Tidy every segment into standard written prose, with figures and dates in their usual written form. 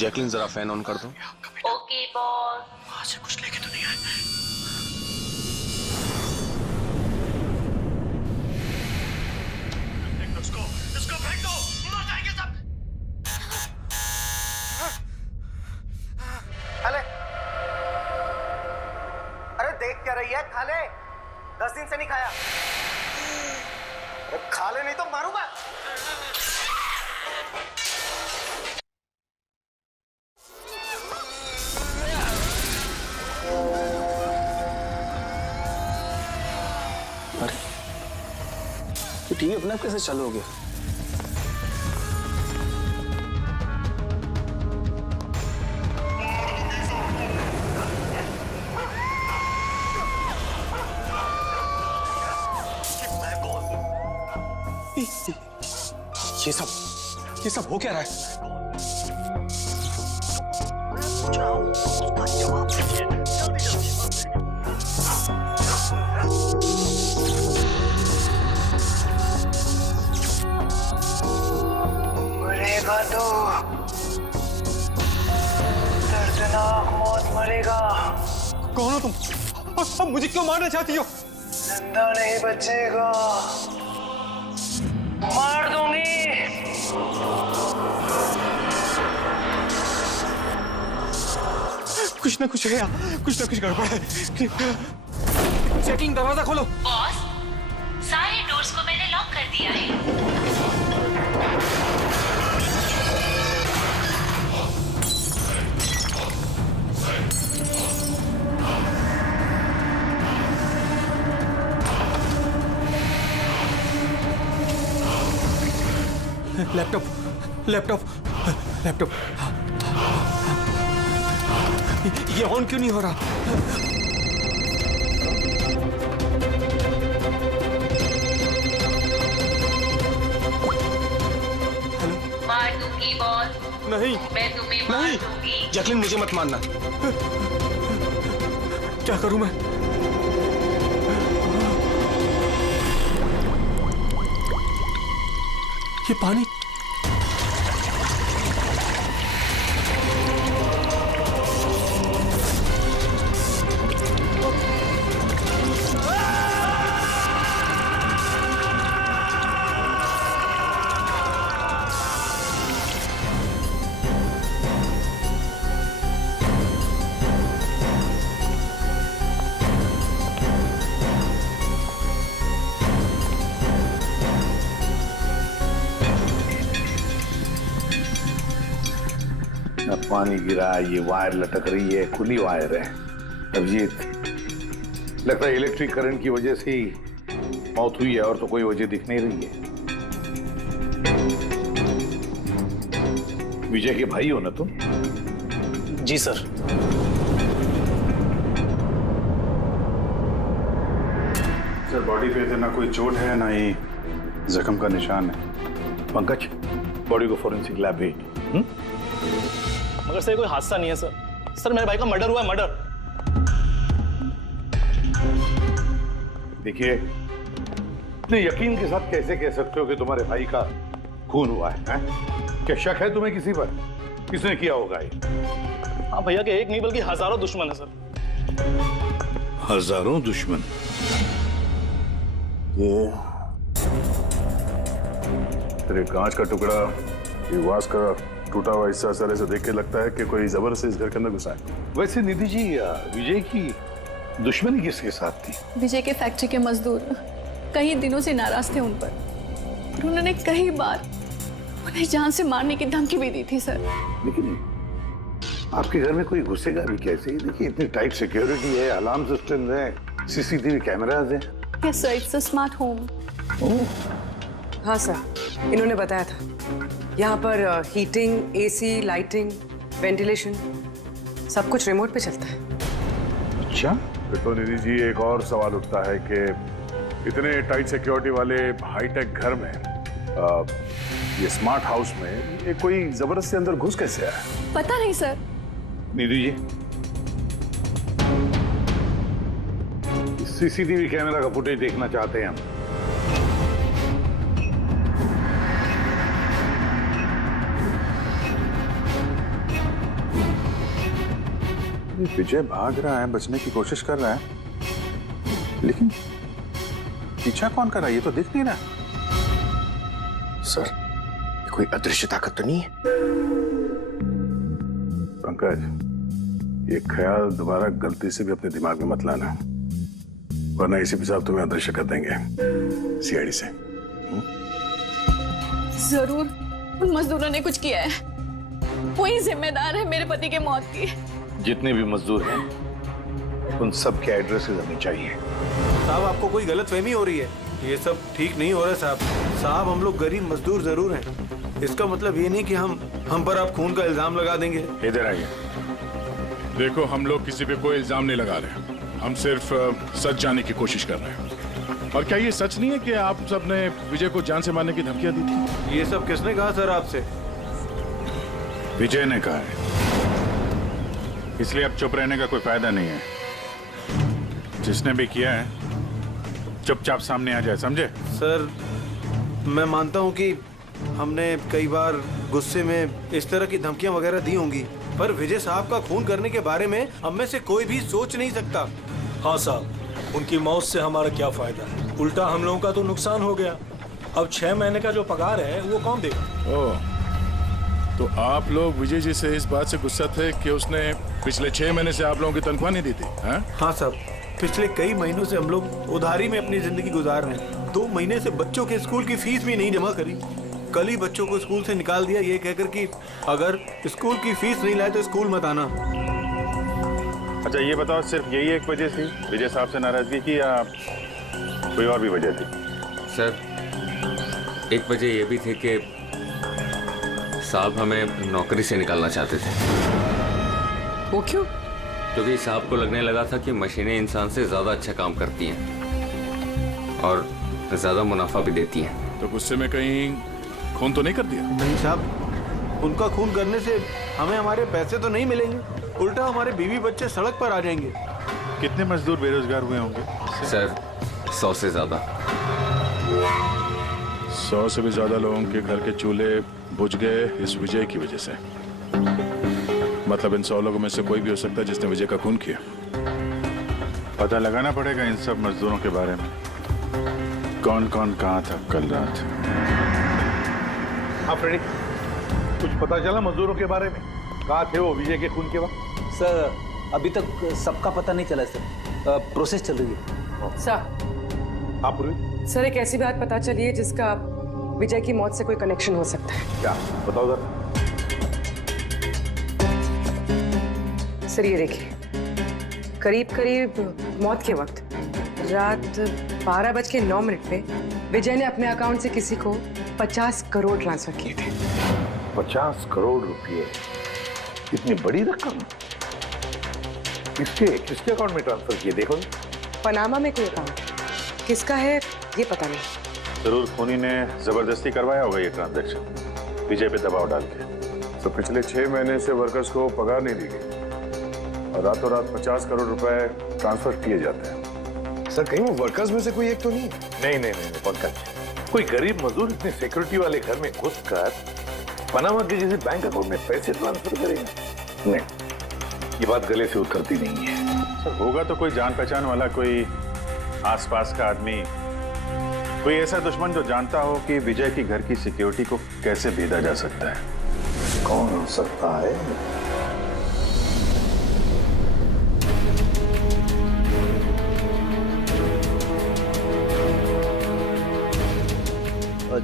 Jacqueline जरा fan on कर दो। Okay boss. वहां से कुछ लेके तो नहीं आए? इसको फेंक दो, मर जाएंगे सब। खाले, अरे देख क्या रही है? खाले, 10 दिन से नहीं खाया। अरे खा ले नहीं तो मारूंगा। अरे तो टीवी अपने आप कैसे चालू हो गया? ये सब हो क्या रहा है? उसका जवाब दीजिए जल्दी जल्दी। मरेगा तो दर्दनाक मौत मरेगा। कौन हो तुम? अब मुझे क्यों मारना चाहती हो? जिंदा नहीं बचेगा, मार दूंगी। कुछ ना कुछ गड़बड़ है। चेकिंग, दरवाजा खोलो। बॉस, सारे डोर्स को मैंने लॉक कर दिया है। लैपटॉप ये ऑन क्यों नहीं हो रहा? हेलो? मार दूंगी बॉस, नहीं, मैं तुम्हें मार नहीं। दूंगी। जैकलिन मुझे मत मारना। क्या करूं मैं? ये पानी पानी गिरा, ये वायर लटक रही है, खुली वायर है। अभिजीत, लगता है इलेक्ट्रिक करंट की वजह से ही मौत हुई है, और तो कोई वजह दिख नहीं रही है। विजय के भाई हो ना तुम? जी सर। सर बॉडी पे तो ना कोई चोट है ना ही जख्म का निशान है। पंकज, बॉडी को फोरेंसिक लैब भेज। मगर सर कोई हादसा नहीं है सर। सर मेरे भाई का मर्डर हुआ है, मर्डर। देखिए, इतने यकीन के साथ कैसे कह सकते हो कि तुम्हारे भाई का खून हुआ है? क्या शक है तुम्हें किसी पर? किसने किया होगा ये? हाँ भैया के एक नहीं बल्कि हजारों दुश्मन है सर। हजारों दुश्मन? ये तेरे कांच का टुकड़ा, ये वास का टूटा हुआ हिस्सा सर ऐसे देख के लगता है कि कोई जबरदस्ती इस घर के अंदर घुसा है। वैसे निधि जी, विजय की दुश्मनी किसके साथ थी? विजय के फैक्ट्री के मजदूर कई दिनों से नाराज थे उन पर, और उन्होंने कई बार उन्हें जान से मारने की धमकी भी दी थी सर। लेकिन आपके घर में कोई घुसेगा भी कैसे? देखिए, इतनी टाइट सिक्योरिटी है, अलार्म सिस्टम है, सीसीटीवी कैमराज हैं। Yes sir, it's a smart home. हाँ सर, इन्होंने बताया था। यहाँ पर हीटिंग, एसी, लाइटिंग, वेंटिलेशन सब कुछ रिमोट पे चलता है। अच्छा, तो निधि जी एक और सवाल उठता है कि इतने टाइट सिक्योरिटी वाले हाईटेक घर में ये स्मार्ट हाउस में ये कोई जबरदस्ती अंदर घुस कैसे आया? पता नहीं sir. Nidhi ji, CCTV camera का फुटेज देखना चाहते हैं हम। विजय भाग रहा है, बचने की कोशिश कर रहा है, लेकिन पीछा कौन कर रहा है ये तो दिख नहीं रहा। सर, ये कोई अदृश्य ताकत तो नहीं है? पंकज, ये ख्याल दोबारा गलती से भी अपने दिमाग में मत लाना, वरना इसी पे साहब तुम्हें अदृश्य कर देंगे सीआईडी से। जरूर उन मजदूरों ने कुछ किया है, वही जिम्मेदार है मेरे पति के मौत की। जितने भी मजदूर हैं उन सब के एड्रेसेस हमें चाहिए। साहब आपको कोई गलतफहमी हो रही है, ये सब ठीक नहीं हो रहा साहब। साहब हम लोग गरीब मजदूर जरूर हैं, इसका मतलब ये नहीं कि हम पर आप खून का इल्जाम लगा देंगे। इधर आइए। देखो, हम लोग किसी पे कोई इल्जाम नहीं लगा रहे, हम सिर्फ सच जानने की कोशिश कर रहे हैं। और क्या ये सच नहीं है कि आप सबने विजय को जान से मारने की धमकियां दी थी? ये सब किसने कहा सर आपसे? विजय ने कहा है, इसलिए अब चुप रहने का कोई फायदा नहीं है। जिसने भी किया है चुपचाप सामने आ जाए, समझे? सर मैं मानता हूँ कि हमने कई बार गुस्से में इस तरह की धमकियां वगैरह दी होंगी, पर विजय साहब का खून करने के बारे में हम में से कोई भी सोच नहीं सकता। हाँ साहब, उनकी मौत से हमारा क्या फायदा, उल्टा हम लोगों का तो नुकसान हो गया। अब 6 महीने का जो पगार है वो कौन देगा? ओह, तो आप लोग विजय जी से इस बात से गुस्सा थे कि उसने पिछले 6 महीने से आप लोगों की तनख्वाह नहीं दी थी? हाँ साहब, पिछले कई महीनों से हम लोग उधारी में अपनी जिंदगी गुजार रहे हैं। 2 महीने से बच्चों के स्कूल की फीस भी नहीं जमा करी। कल ही बच्चों को स्कूल से निकाल दिया ये कहकर कि अगर स्कूल की फीस नहीं लाए तो स्कूल मत आना। अच्छा ये बताओ, सिर्फ यही एक वजह थी विजय साहब से नाराजगी की या कोई और भी वजह थी? सर, एक वजह ये भी थी कि साहब हमें नौकरी से निकालना चाहते थे। वो क्यों? क्योंकि साहब को लगने लगा था कि मशीनें इंसान से ज़्यादा अच्छा काम करती हैं और ज़्यादा मुनाफा भी देती हैं। तो गुस्से में कहीं खून तो नहीं कर दिया? नहीं साहब, उनका खून करने से हमें हमारे पैसे तो नहीं मिलेंगे, उल्टा हमारे बीवी बच्चे सड़क पर आ जाएंगे। कितने मजदूर बेरोजगार हुए होंगे? सर 100 से ज़्यादा। 100 से भी ज़्यादा लोगों के घर के चूल्हे बुझ गए इस विजय की वजह से। मतलब इन 100 लोगों में से कोई भी हो सकता है जिसने विजय का खून किया। पता लगाना पड़ेगा इन सब मजदूरों के बारे में, कौन कौन कहाँ था कल रात। हाँ फ्रेडी, कुछ पता चला मजदूरों के बारे में? कहाँ थे वो विजय के खून के वक्त? सर अभी तक सबका पता नहीं चला सर, प्रोसेस चल रही है। सर, हाँ पूरी। सर एक ऐसी बात पता चली है जिसका विजय की मौत से कोई कनेक्शन हो सकता है। क्या बताओ जरा। सर ये देखिए, करीब करीब मौत के वक्त रात 12:09 पे विजय ने अपने अकाउंट से किसी को 50 करोड़ ट्रांसफर किए थे। 50 करोड़ रुपए, इतनी बड़ी रकम किसके अकाउंट में ट्रांसफर किए? देखो, पनामा में कोई अकाउंट, किसका है ये पता नहीं। जरूर खूनी ने जबरदस्ती करवाया होगा ये ट्रांजैक्शन, विजय पे दबाव डाल के। तो पिछले 6 महीने से वर्कर्स को पगार नहीं दी गई और रातों रात 50 करोड़ रुपए ट्रांसफर किए जाते हैं। सर कहीं वो वर्कर्स में से कोई एक तो नहीं? नहीं पंकज, कोई गरीब मजदूर इतने सिक्योरिटी वाले घर में घुसकर पनामा के जैसे बैंक अकाउंट में पैसे ट्रांसफर करेगा? नहीं, ये बात गले से उतरती नहीं है। सर होगा तो कोई जान पहचान वाला, कोई आसपास का आदमी, कोई ऐसा दुश्मन जो जानता हो कि विजय की घर की सिक्योरिटी को कैसे भेदा जा सकता है। कौन हो सकता है?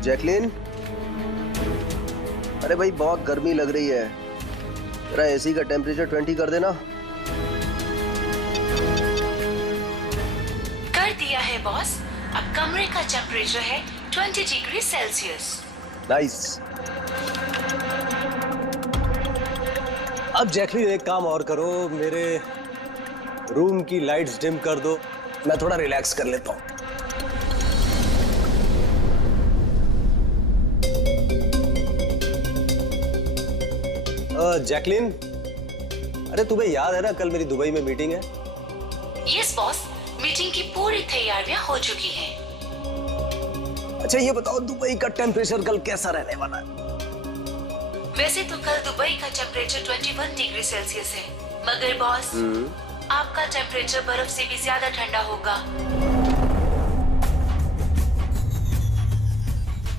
जैकलिन, अरे भाई बहुत गर्मी लग रही है, जरा एसी का टेम्परेचर 20 कर देना। कर दिया है बॉस, अब कमरे का टेम्परेचर है 20 डिग्री सेल्सियस। नाइस। अब जैकलिन एक काम और करो, मेरे रूम की लाइट्स डिम कर दो, मैं थोड़ा रिलैक्स कर लेता हूँ। जैकलिन, अरे तुम्हें याद है ना कल मेरी दुबई में मीटिंग है? यस बॉस, मीटिंग की पूरी तैयारियां हो चुकी हैं। अच्छा ये बताओ दुबई का टेम्परेचर कल कैसा रहने वाला है? वैसे तो कल दुबई का टेम्परेचर 21 डिग्री सेल्सियस है, मगर बॉस, आपका टेम्परेचर बर्फ से भी ज्यादा ठंडा होगा।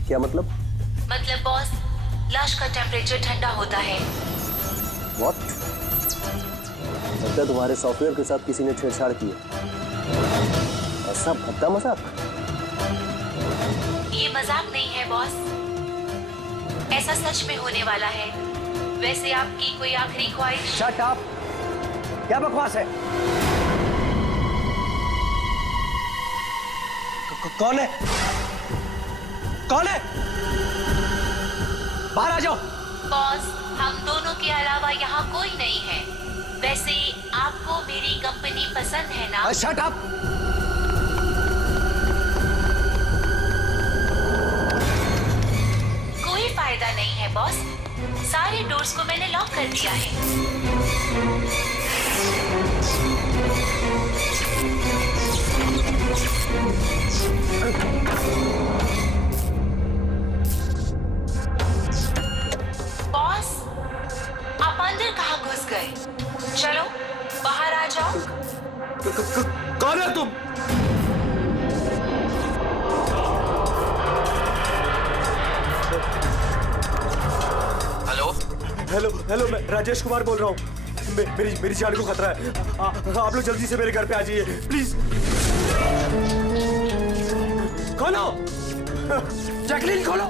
क्या मतलब? मतलब बॉस, लाश का टेम्परेचर ठंडा होता है। What? लगता है तुम्हारे सॉफ्टवेयर के साथ किसी ने छेड़छाड़ की है। ऐसा भद्दा मजाक? ये मजाक नहीं है बॉस, ऐसा सच में होने वाला है। वैसे आपकी कोई आखिरी ख्वाहिश? Shut up! क्या बकवास है? कौन है? कौन है? बाहर आ जाओ। बॉस, हम दोनों के अलावा यहाँ कोई नहीं है। वैसे आपको मेरी कंपनी पसंद है ना? Shut up! कोई फायदा नहीं है बॉस, सारे डोर्स को मैंने लॉक कर दिया है। बॉस, आप अंदर कहाँ घुस गए? चलो बाहर आ जाओ। कौन है तुम? हेलो हेलो हेलो, मैं राजेश कुमार बोल रहा हूँ। मेरी जान को खतरा है। आप लोग जल्दी से मेरे घर पे आ जाइए प्लीज। खोलो जैकलीन, खोलो।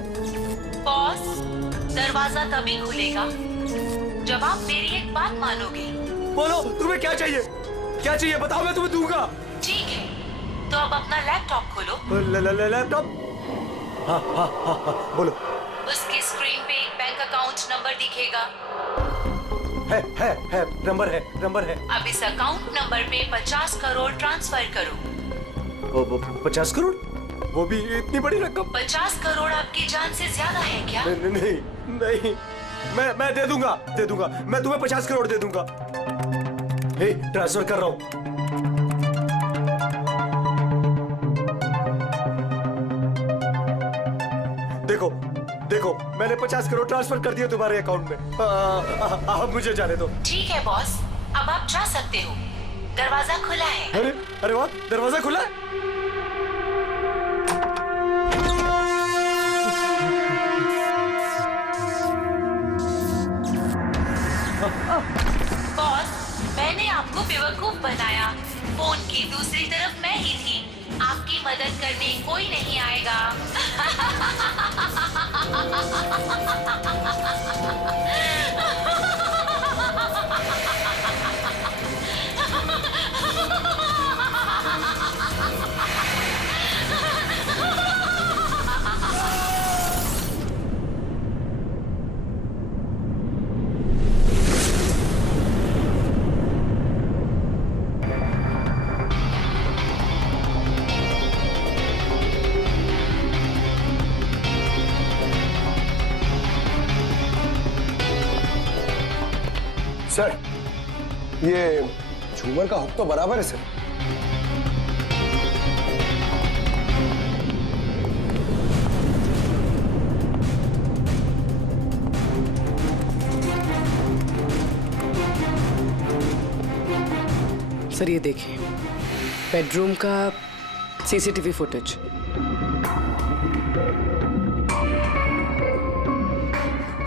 बॉस, दरवाजा तभी खुलेगा जब आप मेरी एक बात मानोगे। बोलो तुम्हें क्या चाहिए? क्या चाहिए बताओ, मैं तुम्हें दूंगा। ठीक है, तो अब अपना लैपटॉप खोलो। लैपटॉप? हाँ हाँ हाँ हाँ, बोलो। उसके स्क्रीन पे एक बैंक अकाउंट नंबर दिखेगा। है, नंबर है। अब इस अकाउंट नंबर पे 50 करोड़ ट्रांसफर करो। 50 करोड़? वो भी इतनी बड़ी रकम? 50 करोड़ आपकी जान से ज्यादा है क्या? नहीं, मैं दे दूंगा। मैं तुम्हें 50 करोड़ दे दूंगा। हे, ट्रांसफर कर रहा हूँ। देखो, मैंने 50 करोड़ ट्रांसफर कर दिए तुम्हारे अकाउंट में। अब मुझे जाने दो। ठीक है बॉस, अब आप जा सकते हो। दरवाजा खुला है। अरे वाह, दरवाजा खुला है। बॉस, मैंने आपको बेवकूफ बनाया। फोन की दूसरी तरफ मैं ही थी। आपकी मदद करने कोई नहीं आएगा। सर, ये झूमर का हुक तो बराबर है सर। सर ये देखिए, बेडरूम का सीसीटीवी फुटेज।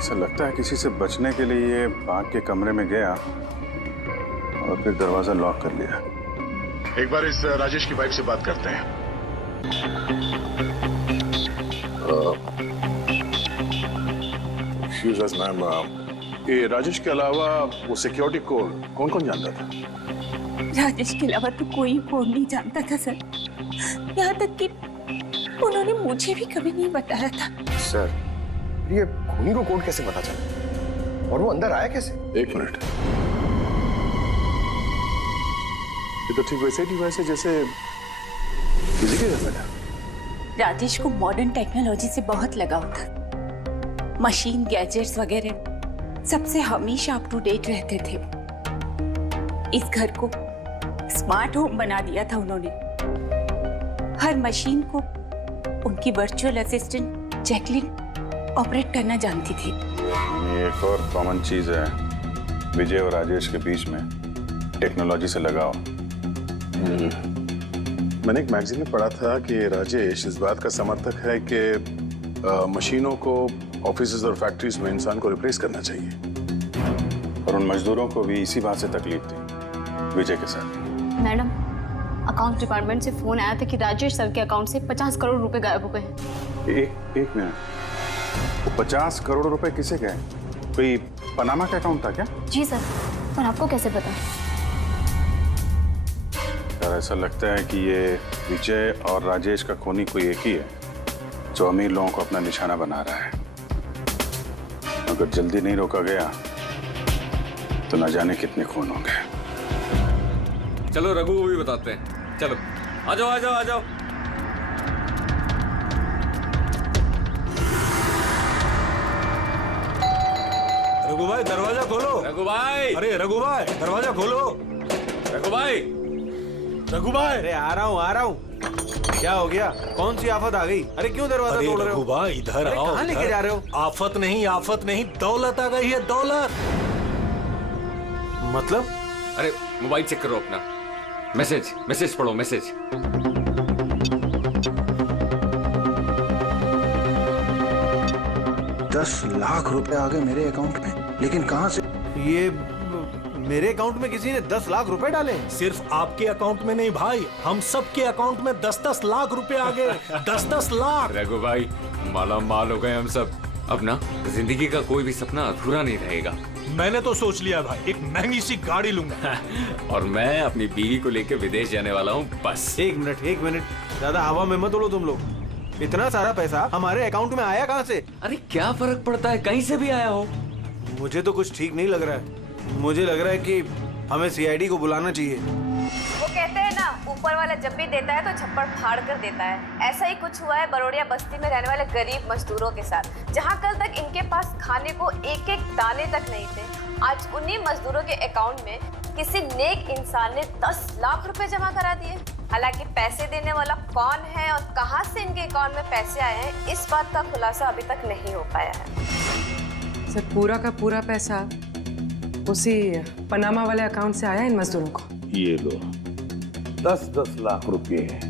सर लगता है किसी से बचने के लिए ये बाग के कमरे में गया और फिर दरवाजा लॉक कर लिया। एक बार इस राजेश की वाइफ से बात करते हैं। एक्सक्यूज अस मैम, ये राजेश के अलावा वो सिक्योरिटी कोड कौन कौन जानता था? राजेश के अलावा तो कोई कोड नहीं जानता था सर। यहाँ तक कि उन्होंने मुझे भी कभी नहीं बताया था। सर, ये खूनी को कोड कैसे पता चला और वो अंदर आया कैसे? एक मिनट, ये तो ठीक वैसे डिवाइस है जैसे किसी के घर में था। राजेश को मॉडर्न टेक्नोलॉजी से बहुत लगाव था। मशीन, गैजेट्स वगैरह सबसे हमेशा अप टू डेट रहते थे। इस घर को स्मार्ट होम बना दिया था उन्होंने। हर मशीन को उनकी वर्चुअल असिस्टेंट जैकलिन ऑपरेट करना जानती थी। एक और कॉमन चीज है, विजय और राजेश के बीच में टेक्नोलॉजी से लगाओ। मैंने एक मैगजीन में पढ़ा था कि राजेश इस बात का समर्थक है कि मशीनों को ऑफिसेज और फैक्ट्रीज में इंसान को रिप्लेस करना चाहिए, और उन मजदूरों को भी इसी बात से तकलीफ थी विजय के साथ। मैडम, अकाउंट डिपार्टमेंट से फोन आया था कि राजेश सर के अकाउंट से 50 करोड़ रुपए गायब हो गए हैं। एक मिनट, वो 50 करोड़ रुपए किसे गए? कोई पनामा का अकाउंट था क्या? जी सर, पर आपको कैसे पता? यार ऐसा लगता है कि ये विजय और राजेश का खूनी कोई एक ही है जो अमीर लोगों को अपना निशाना बना रहा है। अगर जल्दी नहीं रोका गया तो न जाने कितने खून होंगे। चलो रघु को भी बताते हैं। चलो आ जाओ आ जाओ आ जाओ। रघु भाई दरवाजा खोलो। रघु भाई, अरे रघु भाई दरवाजा खोलो। रघु भाई, रघु भाई, अरे आ रहा हूँ। क्या हो गया? कौन सी आफत आ गई? अरे क्यों दरवाजा तोड़ रहे हो? रघु भाई इधर आओ। कहाँ लेके जा रहे हो? आफत नहीं दौलत आ गई है, दौलत। मतलब? अरे मोबाइल चेक करो अपना। मैसेज पढ़ो, मैसेज। 10 लाख रुपए आ गए मेरे अकाउंट में, लेकिन कहां से? ये मेरे अकाउंट में किसी ने 10 लाख रुपए डाले? सिर्फ आपके अकाउंट में नहीं भाई, हम सब के अकाउंट में 10-10 लाख रुपए आ गए। 10-10 लाख। रघु भाई माला माल हो गए हम सब। अब ना जिंदगी का कोई भी सपना अधूरा नहीं रहेगा। मैंने तो सोच लिया भाई, एक महंगी सी गाड़ी लूंगा। और मैं अपनी बीवी को लेकर विदेश जाने वाला हूँ बस। एक मिनट, ज्यादा हवा में मत उड़ो तुम लोग। इतना सारा पैसा हमारे अकाउंट में आया कहाँ से? अरे क्या फर्क पड़ता है, कहीं से भी आया हो। मुझे तो कुछ ठीक नहीं लग रहा है। मुझे लग रहा है कि हमें सीआईडी को बुलाना चाहिए। वो कहते हैं ना, ऊपर वाला जब भी देता है तो छप्पड़ फाड़ कर देता है। ऐसा ही कुछ हुआ है बरोड़िया बस्ती में रहने वाले गरीब मजदूरों के साथ, जहां कल तक इनके पास खाने को एक एक दाने तक नहीं थे। आज उन्हीं मजदूरों के अकाउंट में किसी नेक इंसान ने 10 लाख रुपए जमा करा दिए। हालांकि पैसे देने वाला कौन है और कहां से इनके अकाउंट में पैसे आए हैं, इस बात का खुलासा अभी तक नहीं हो पाया है। सर, पूरा का पूरा पैसा उसी पनामा वाले अकाउंट से आया इन मजदूरों को। ये लो 10-10 लाख रुपए है।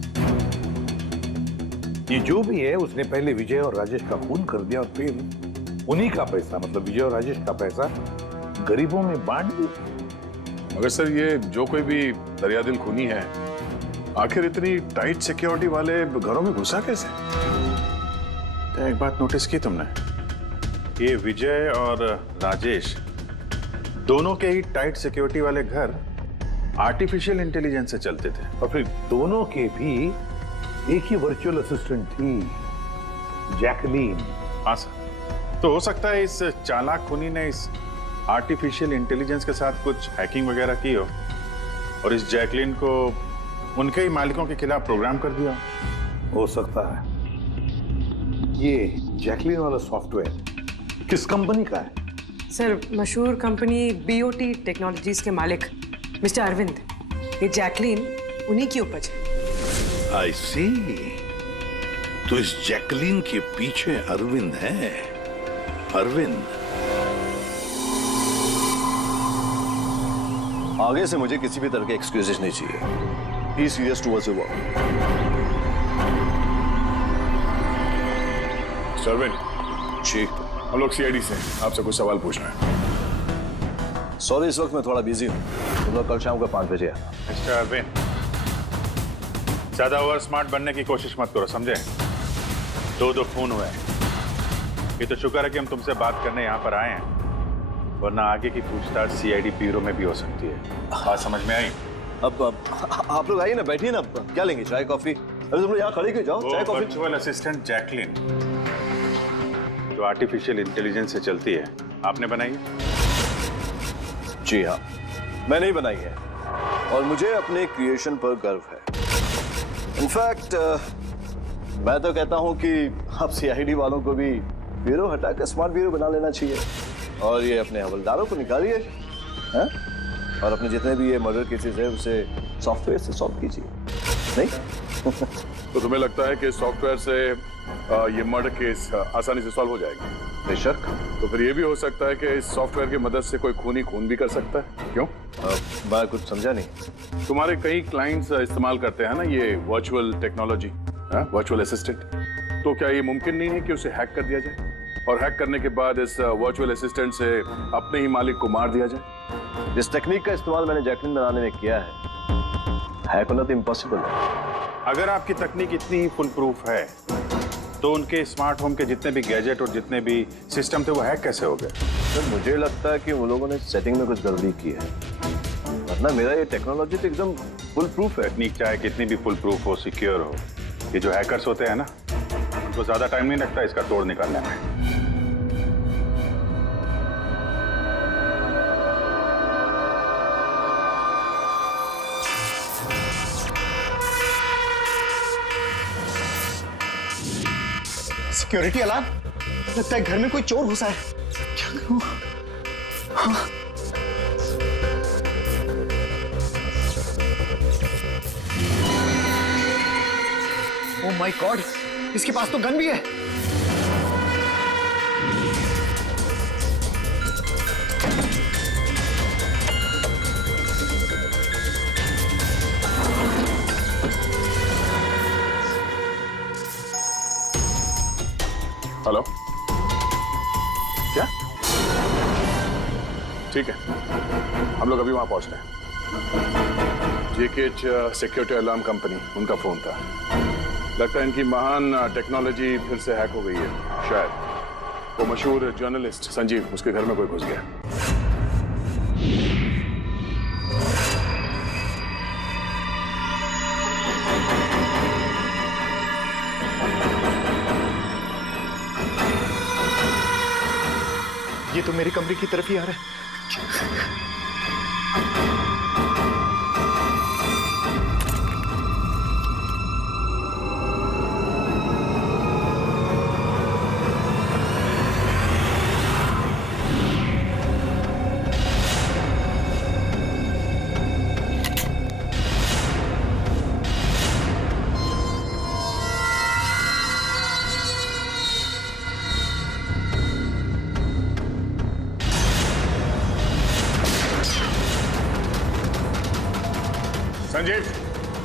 ये जो भी है उसने पहले विजय और राजेश का खून कर दिया और फिर उन्हीं का पैसा, मतलब विजय और राजेश का पैसा गरीबों में बांट दिया। मगर सर ये जो कोई भी दरियादिल खूनी है, आखिर इतनी टाइट सिक्योरिटी वाले घरों में घुसा कैसे? तो एक बात नोटिस की तुमने, ये विजय और राजेश दोनों के ही टाइट सिक्योरिटी वाले घर आर्टिफिशियल इंटेलिजेंस से चलते थे, और फिर दोनों के भी एक ही वर्चुअल असिस्टेंट थी, जैकलीन। हाँ सर, तो हो सकता है इस चालाक खूनी ने इस आर्टिफिशियल इंटेलिजेंस के साथ कुछ हैकिंग वगैरह की हो और इस जैकलीन को उनके ही मालिकों के खिलाफ प्रोग्राम कर दिया हो सकता है। ये जैकलीन वाला सॉफ्टवेयर किस कंपनी का है? सर, मशहूर कंपनी BOT टेक्नोलॉजीज के मालिक मिस्टर अरविंद। ये जैकलीन उन्हीं की उपज है। आई सी। तो इस जैकलीन के पीछे अरविंद है। अरविंद, आगे से मुझे किसी भी तरह के एक्सक्यूजेस नहीं चाहिए। He is serious towards your work. सरविन जी, हम लोग CID से आपसे कुछ सवाल पूछना है। सॉरी, इस वक्त मैं थोड़ा बिजी हूँ। तुम लोग कल शाम को 5 बजे आना। मिस्टर अरविंद, ज्यादा ओवर स्मार्ट बनने की कोशिश मत करो, समझे? 2 खून हुए। ये तो शुक्र है कि हम तुमसे बात करने यहाँ पर आए हैं, वरना आगे की पूछताछ CID ब्यूरो में भी हो सकती है। बात समझ में आई? अब आप लोग आइए ना, बैठिए ना। क्या लेंगे, चाय कॉफी? अरे तुम लोग यहाँ खड़े क्यों, जाओ चाय कॉफी। वर्चुअल असिस्टेंट जैकलीन जो आर्टिफिशियल इंटेलिजेंस से चलती है, आपने बनाई? जी हाँ, मैंने ही बनाई है और मुझे अपने क्रिएशन पर गर्व है। इनफैक्ट मैं तो कहता हूँ कि आप CID वालों को भी ब्यूरो हटाकर स्मार्ट ब्यूरो बना लेना चाहिए और ये अपने हवलदारों को निकालिए, हैं? और अपने जितने भी ये मर्डर केसेस है उसे सॉफ्टवेयर से सॉल्व कीजिए। नहीं? तो तुम्हें लगता है कि सॉफ्टवेयर से ये मर्डर केस आसानी से सॉल्व हो जाएगा? बेशक। तो फिर ये भी हो सकता है कि इस सॉफ्टवेयर की मदद से कोई खूनी खून भी कर सकता है। क्यों? मैं कुछ समझा नहीं। तुम्हारे कई क्लाइंट्स इस्तेमाल करते हैं ना ये वर्चुअल टेक्नोलॉजी, वर्चुअल असिस्टेंट। तो क्या ये मुमकिन नहीं है कि उसे हैक कर दिया जाए और हैक करने के बाद इस वर्चुअल असिस्टेंट से अपने ही मालिक को मार दिया जाए? जिस टेक्निक का इस्तेमाल मैंने जैकलिन बनाने में किया है, हैक होना तो इम्पॉसिबल है। अगर आपकी तकनीक इतनी फुल प्रूफ है तो उनके स्मार्ट होम के जितने भी गैजेट और जितने भी सिस्टम थे वो हैक कैसे हो गए? सर मुझे लगता है कि उन लोगों ने सेटिंग में कुछ गलती की है, वरना मेरा ये टेक्नोलॉजी तो एकदम फुल प्रूफ है। तकनीक चाहे कितनी भी फुल प्रूफ हो, सिक्योर हो, ये जो हैकर्स होते हैं ना, उनको ज्यादा टाइम नहीं लगता इसका तोड़ निकालने में। सिक्योरिटी अलार्म, लगता है घर में कोई चोर घुसा है। क्या करूं? हाँ। ओह माय गॉड, इसके पास तो गन भी है। हेलो, क्या? ठीक है, हम लोग अभी वहां पहुंच रहे हैं। जेकेएच सिक्योरिटी अलार्म कंपनी, उनका फोन था। लगता है इनकी महान टेक्नोलॉजी फिर से हैक हो गई है। शायद वो मशहूर जर्नलिस्ट संजीव, उसके घर में कोई घुस गया। ये तो मेरे कमरे की तरफ ही आ रहा है।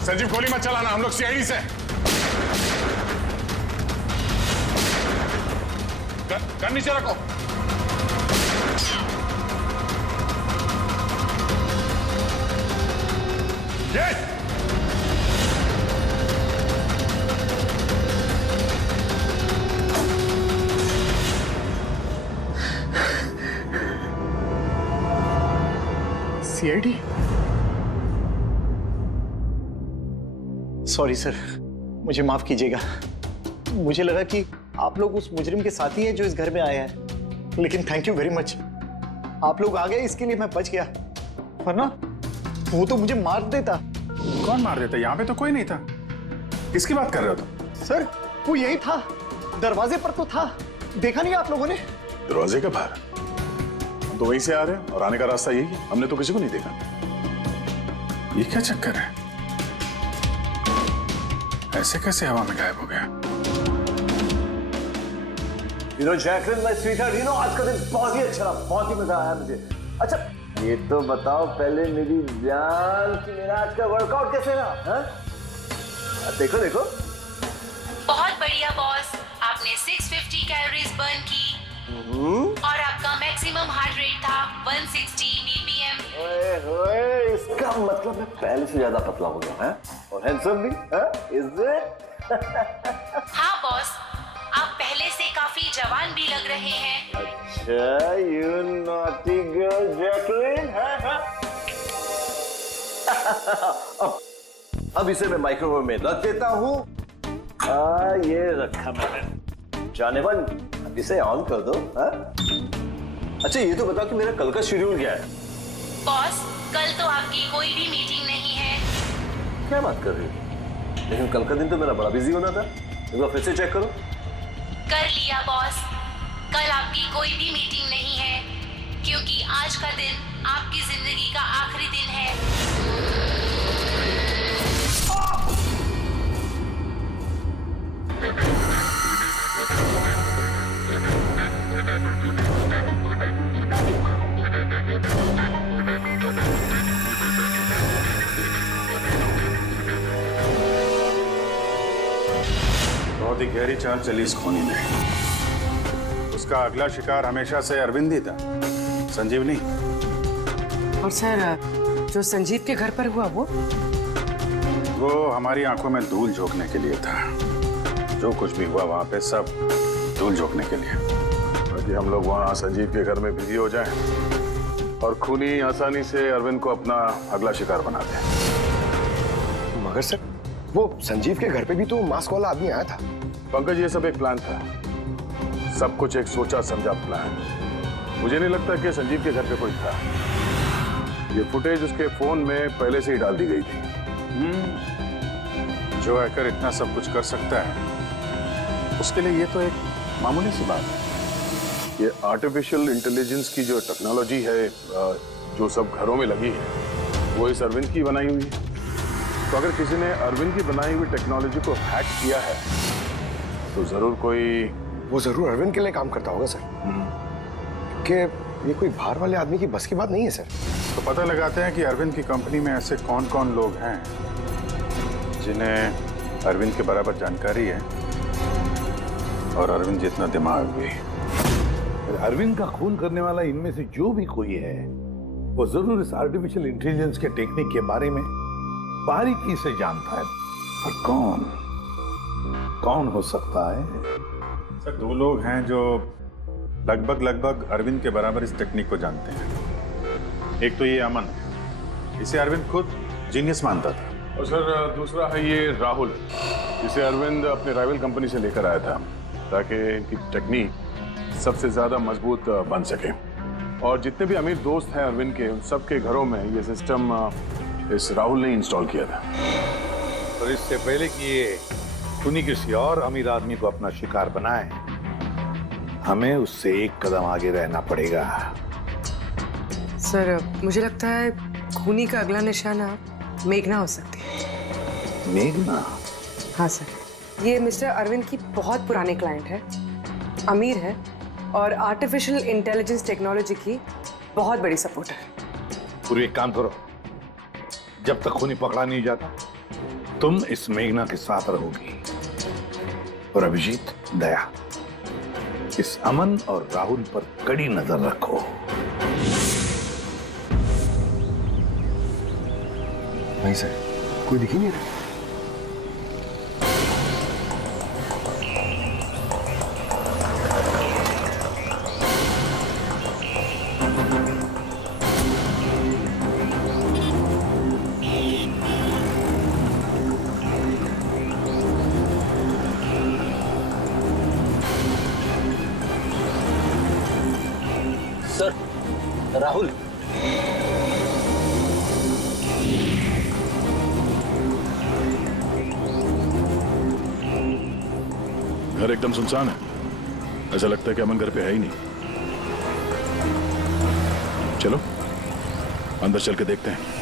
संजीव गोली मत चलाना, हम लोग सीआईडी से। गन नीचे रखो। ये सीआईडी। सॉरी सर, मुझे माफ कीजिएगा। मुझे लगा कि आप लोग उस मुजरिम के साथी हैं जो इस घर में आए हैं, लेकिन थैंक यू वेरी मच, आप लोग आ गए, इसके लिए मैं बच गया, वरना वो तो मुझे मार देता। कौन मार देता? यहाँ पे तो कोई नहीं था। किसकी बात कर रहे हो तुम? सर वो यही था, दरवाजे पर तो था, देखा नहीं आप लोगों ने? दरवाजे के बाहर? हम तो वहीं से आ रहे हैं और आने का रास्ता यही है, हमने तो किसी को नहीं देखा। ये क्या चक्कर है? ऐसे कैसे हवा में गायब हो गया? जैकलिन माय स्वीटहार्ट, आज का दिन बहुत ही अच्छा रहा, बहुत ही मजा आया मुझे। अच्छा ये तो बताओ पहले मेरी जान कि मेरा आज का वर्कआउट कैसे रहा? देखो देखो। बहुत बढ़िया बॉस, आपने 650 कैलोरीज बर्न की और आपका मैक्सिमम हार्ट रेट था 160 बीपीएम। ओए, इसका मतलब मैं पहले से ज्यादा पतला हो गया है और हैंडसम भी, इज इट? हाँ बॉस, आप पहले से काफी जवान भी लग रहे हैं। अच्छा, यू नॉटी गर्ल जैकलिन। अब इसे मैं माइक्रोवेव में रख देता हूँ। ये रखा मैंने। जाने मन, अब इसे ऑन कर दो। अच्छा ये तो बताओ कि मेरा कल का शेड्यूल क्या है? बॉस कल तो आपकी कोई भी मीटिंग नहीं है। क्या बात कर रही हो? लेकिन कल का दिन तो मेरा बड़ा बिजी होना था। एक बार फिर से चेक करो। कर लिया बॉस, कल आपकी कोई भी मीटिंग नहीं है, क्योंकि आज का दिन आपकी जिंदगी का आखिरी दिन है। बहुत ही गहरी चाल चली इस खूनी ने। उसका अगला शिकार हमेशा से अरविंद ही था, संजीव नहीं। और सर, जो संजीव के घर पर हुआ वो हमारी आंखों में धूल झोंकने के लिए था। जो कुछ भी हुआ वहां पे सब धूल झोंकने के लिए। ताकि हम लोग वहां संजीव के घर में बिजी हो जाएं और खूनी आसानी से अरविंद को अपना अगला शिकार बना दे। मगर सर, वो संजीव के घर पे भी तो मास्क वाला आदमी आया था। पंकज, ये सब एक प्लान था, सब कुछ एक सोचा समझा प्लान। मुझे नहीं लगता कि संजीव के घर पे कोई था। ये फुटेज उसके फोन में पहले से ही डाल दी गई थी। जो हैकर इतना सब कुछ कर सकता है, उसके लिए ये तो एक मामूली सी बात है। ये आर्टिफिशियल इंटेलिजेंस की जो टेक्नोलॉजी है, जो सब घरों में लगी है, वो इस अरविंद की बनाई हुई है। तो अगर किसी ने अरविंद की बनाई हुई टेक्नोलॉजी को हैक किया है तो जरूर वो जरूर अरविंद के लिए काम करता होगा सर। क्योंकि ये कोई बाहर वाले आदमी की बस की बात नहीं है सर। तो पता लगाते हैं कि अरविंद की कंपनी में ऐसे कौन कौन लोग हैं जिन्हें अरविंद के बराबर जानकारी है और अरविंद जितना दिमाग भी। अरविंद का खून करने वाला इनमें से जो भी कोई है, वो जरूर इस आर्टिफिशियल इंटेलिजेंस के टेक्निक के बारे में बारीकी से जानता है। पर कौन हो सकता है? सर, 2 लोग हैं जो लगभग अरविंद के बराबर इस टेक्निक को जानते हैं। एक तो ये अमन, इसे अरविंद खुद जीनियस मानता था। और सर, दूसरा है ये राहुल, जिसे अरविंद अपने राइवल कंपनी से लेकर आया था ताकि इनकी टेक्निक सबसे ज्यादा मजबूत बन सके। और जितने भी अमीर दोस्त हैं अरविंद के, उन सबके घरों में ये सिस्टम इस राहुल ने इंस्टॉल किया था। और इससे पहले कि ये खूनी किसी और अमीर आदमी को अपना शिकार बनाए, हमें उससे एक कदम आगे रहना पड़ेगा। सर, मुझे लगता है खूनी का अगला निशाना मेघना हो सकती है। मेघना? हाँ सर, ये मिस्टर अरविंद की बहुत पुरानी क्लाइंट है, अमीर है और आर्टिफिशियल इंटेलिजेंस टेक्नोलॉजी की बहुत बड़ी सपोर्टर है। पूरी एक काम करो, जब तक खूनी पकड़ा नहीं जाता तुम इस मेघना के साथ रहोगी। और अभिजीत, दया, इस अमन और राहुल पर कड़ी नजर रखो। नहीं सर, कोई दिख ही नहीं रहा। सर, राहुल। घर एकदम सुनसान है, ऐसा लगता है कि अमन घर पे है ही नहीं। चलो अंदर चल के देखते हैं।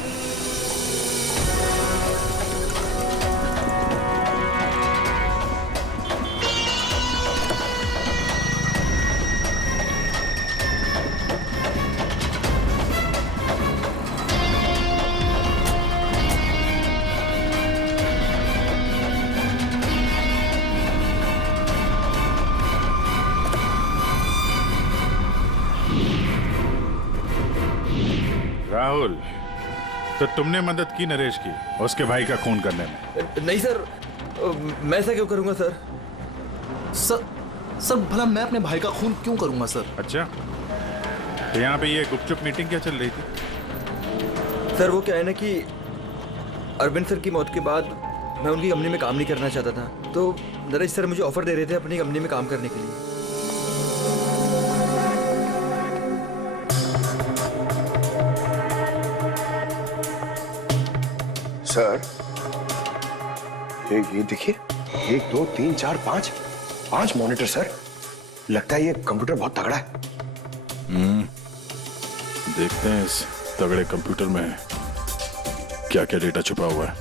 राहुल, तो तुमने मदद की नरेश की उसके भाई का खून करने में? नहीं सर, मैं ऐसा क्यों करूंगा सर? सर भला मैं अपने भाई का खून क्यों करूंगा सर? अच्छा, तो यहाँ पे ये गुपचुप मीटिंग क्या चल रही थी? सर वो क्या है ना कि अरविंद सर की मौत के बाद मैं उनकी कंपनी में काम नहीं करना चाहता था, तो नरेश सर मुझे ऑफर दे रहे थे अपनी कंपनी में काम करने के लिए। सर, ये देखिए, 1 2 3 4 5 मॉनिटर सर। लगता है ये कंप्यूटर बहुत तगड़ा है। देखते हैं इस तगड़े कंप्यूटर में क्या क्या डेटा छुपा हुआ है।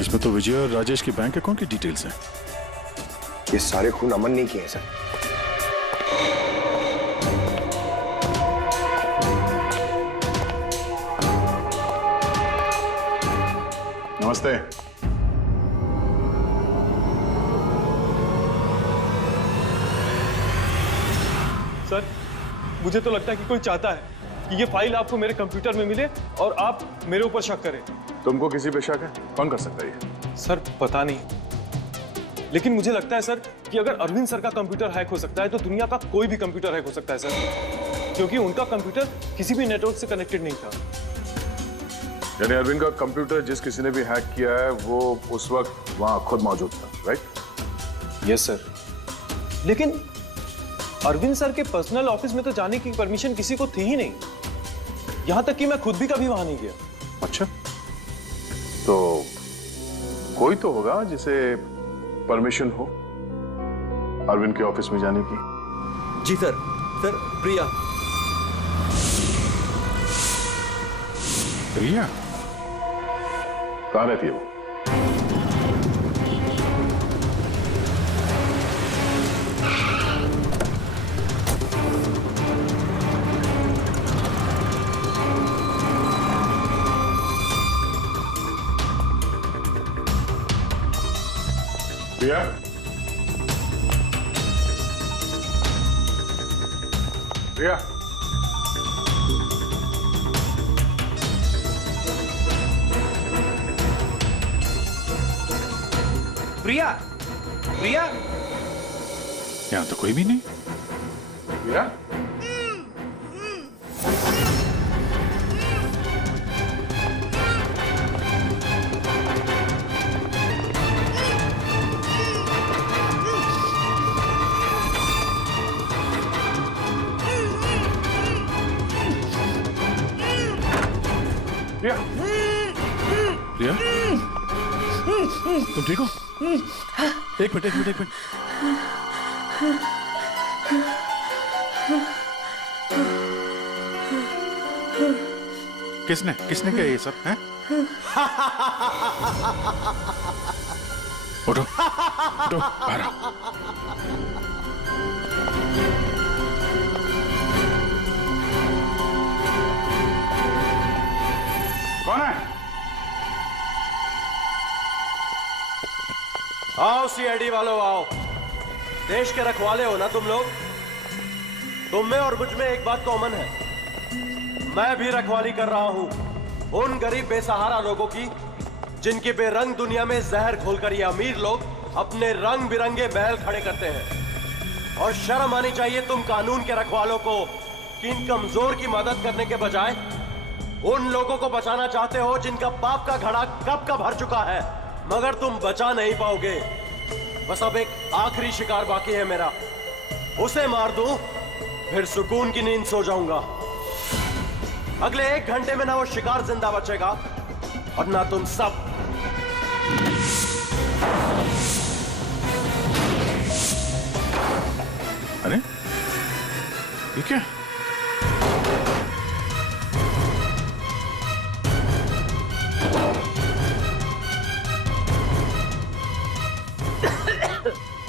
इसमें तो विजय और राजेश की बैंक अकाउंट की डिटेल्स हैं। ये सारे खून अमन नहीं किए हैं सर। नमस्ते। सर, मुझे तो लगता है कि कोई चाहता है कि ये फाइल आपको मेरे कंप्यूटर में मिले और आप मेरे ऊपर शक करें। तुमको किसी पे शक है? कौन कर सकता है ये? सर पता नहीं, लेकिन मुझे लगता है सर कि अगर अरविंद सर का कंप्यूटर हैक हो सकता है तो दुनिया का कोई भी कंप्यूटर हैक हो सकता है सर, क्योंकि उनका कंप्यूटर किसी भी नेटवर्क से कनेक्टेड नहीं था। यानी अरविंद का कंप्यूटर जिस किसी ने भी हैक किया है वो उस वक्त वहां खुद मौजूद था, राइट? यस सर, लेकिन अरविंद सर के पर्सनल ऑफिस में तो जाने की परमिशन किसी को थी ही नहीं, यहां तक कि मैं खुद भी कभी वहां नहीं गया। अच्छा, तो कोई तो होगा जिसे परमिशन हो अरविंद के ऑफिस में जाने की। जी सर। सर, प्रिया। प्रिया कहाँ रहती है वो? प्रिया? प्रिया? प्रिया, प्रिया, यहाँ तो कोई भी नहीं। प्रिया? प्रिया? प्रिया? तुम ठीक हो? एक मिनट। किसने किया ये सब? हैं? उठो, बाहर आओ। कौन है? आओ सीआईडी वालों, आओ। देश के रखवाले हो ना तुम लोग? तुम में और मुझ में एक बात कॉमन है, मैं भी रखवाली कर रहा हूं उन गरीब बेसहारा लोगों की जिनकी बेरंग दुनिया में जहर घोलकर ये अमीर लोग अपने रंग बिरंगे महल खड़े करते हैं। और शर्म आनी चाहिए तुम कानून के रखवालों को कि इन कमजोर की मदद करने के बजाय उन लोगों को बचाना चाहते हो जिनका पाप का घड़ा कब का भर चुका है, मगर तुम बचा नहीं पाओगे। बस अब एक आखिरी शिकार बाकी है मेरा, उसे मार दूं फिर सुकून की नींद सो जाऊंगा। अगले 1 घंटे में ना वो शिकार जिंदा बचेगा और ना तुम सब। अरे ये क्या?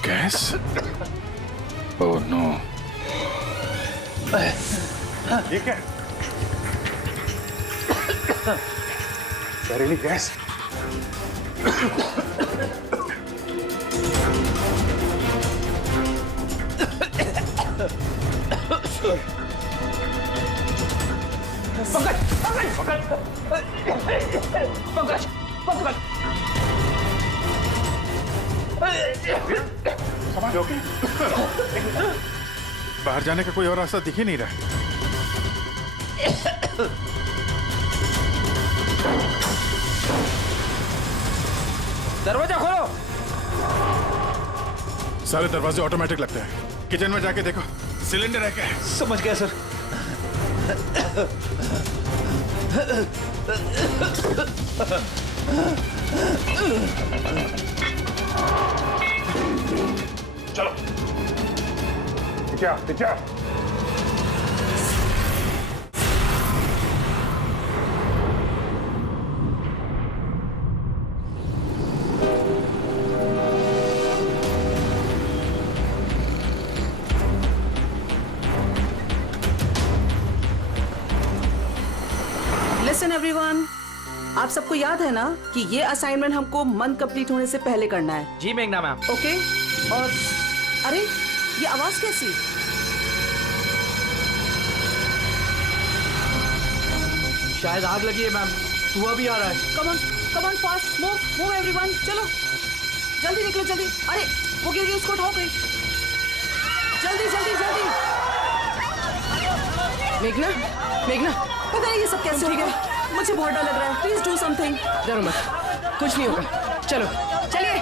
गैस? Oh no. ये क्या? जहरीली गैस? बाहर जाने का कोई और रास्ता दिख ही नहीं रहा। दरवाजा खोलो। सारे दरवाजे ऑटोमेटिक लगते हैं। किचन में जाके देखो, सिलेंडर है क्या? समझ गया सर। चलो पीछे आओ। Listen everyone, आप सबको याद है ना कि ये असाइनमेंट हमको मंथ कंप्लीट होने से पहले करना है। जी मेघना मैम। ओके। और अरे ये आवाज कैसी? शायद आग लगी है मैम, धुआं भी आ रहा है। Come on fast, move everyone, चलो जल्दी निकलो जल्दी। अरे वो गिर गई, उसको उठाओ कोई, जल्दी जल्दी जल्दी। मेघना मेघना, पता नहीं ये सब कैसे हो गया, मुझे बहुत डर लग रहा है। Please do something. डरो मत, कुछ नहीं होगा, चलो चलिए।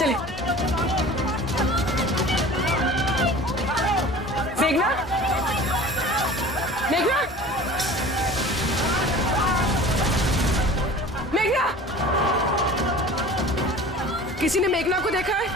चले मेघना, मेघना, मेघना, किसी ने मेघना को देखा है?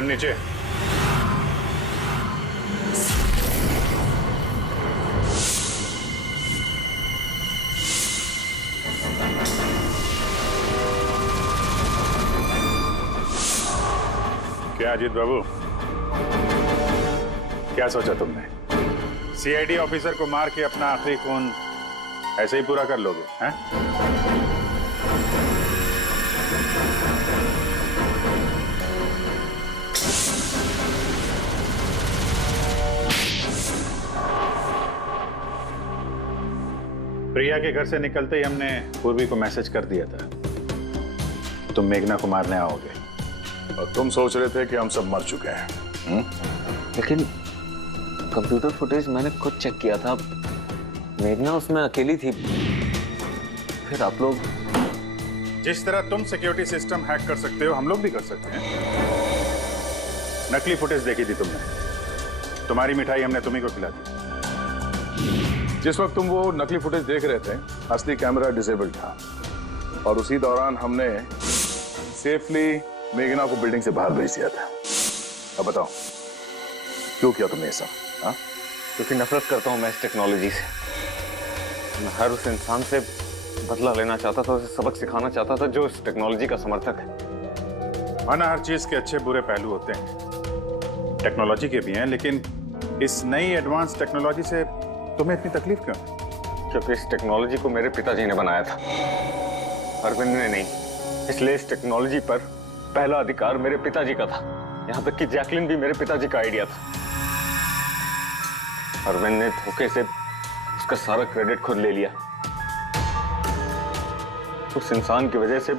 नीचे। क्या अजीत बाबू, क्या सोचा तुमने? सीआईडी ऑफिसर को मार के अपना आखिरी खून ऐसे ही पूरा कर लोगे हैं? प्रिया के घर से निकलते ही हमने पूर्वी को मैसेज कर दिया था तुम मेघना को मारने आओगे, और तुम सोच रहे थे कि हम सब मर चुके हैं। लेकिन कंप्यूटर फुटेज मैंने खुद चेक किया था, मेघना उसमें अकेली थी। फिर आप लोग जिस तरह तुम सिक्योरिटी सिस्टम हैक कर सकते हो हम लोग भी कर सकते हैं। नकली फुटेज देखी थी तुमने, तुम्हारी मिठाई हमने तुम्ही को खिला दी। जिस वक्त तुम वो नकली फुटेज देख रहे थे असली कैमरा डिसेबल्ड था, और उसी दौरान हमने सेफली मेघना को बिल्डिंग से बाहर भेज दिया था। अब बताओ क्यों किया तुमने ये सब? हाँ, क्योंकि नफरत करता हूं मैं इस टेक्नोलॉजी से। मैं हर उस इंसान से बदला लेना चाहता था, उसे सबक सिखाना चाहता था जो इस टेक्नोलॉजी का समर्थक है। माना हर चीज के अच्छे बुरे पहलू होते हैं, टेक्नोलॉजी के भी हैं, लेकिन इस नई एडवांस टेक्नोलॉजी से तुम्हें इतनी तकलीफ क्यों? क्योंकि इस टेक्नोलॉजी को मेरे पिताजी ने बनाया था, अरविंद ने नहीं। इसलिए इस टेक्नोलॉजी पर पहला अधिकार मेरे पिताजी का था। यहाँ तक कि जैकलिन भी मेरे पिताजी का आइडिया था। अरविंद ने धोखे से उसका सारा क्रेडिट खुद ले लिया। उस इंसान की वजह से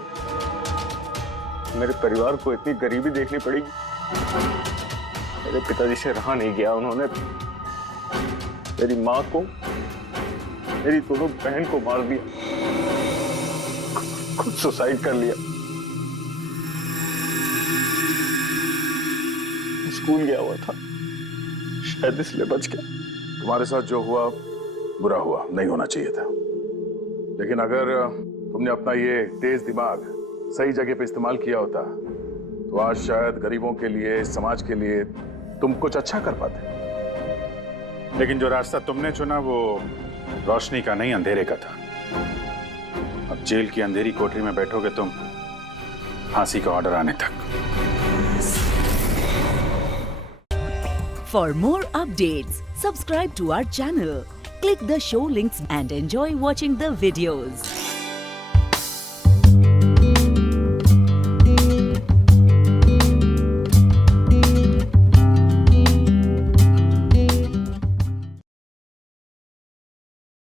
मेरे परिवार को इतनी गरीबी देखनी पड़ी। मेरे पिताजी से रहा नहीं गया, उन्होंने मेरी माँ को, मेरी दोनों बहन को मार दिया, खुद सुसाइड कर लिया। स्कूल गया हुआ था, शायद इसलिए बच गया। तुम्हारे साथ जो हुआ बुरा हुआ, नहीं होना चाहिए था। लेकिन अगर तुमने अपना ये तेज दिमाग सही जगह पे इस्तेमाल किया होता तो आज शायद गरीबों के लिए, समाज के लिए तुम कुछ अच्छा कर पाते। लेकिन जो रास्ता तुमने चुना वो रोशनी का नहीं, अंधेरे का था। अब जेल की अंधेरी कोठरी में बैठोगे तुम फांसी का ऑर्डर आने तक। For more updates, subscribe to our channel, click the show links and enjoy watching the videos.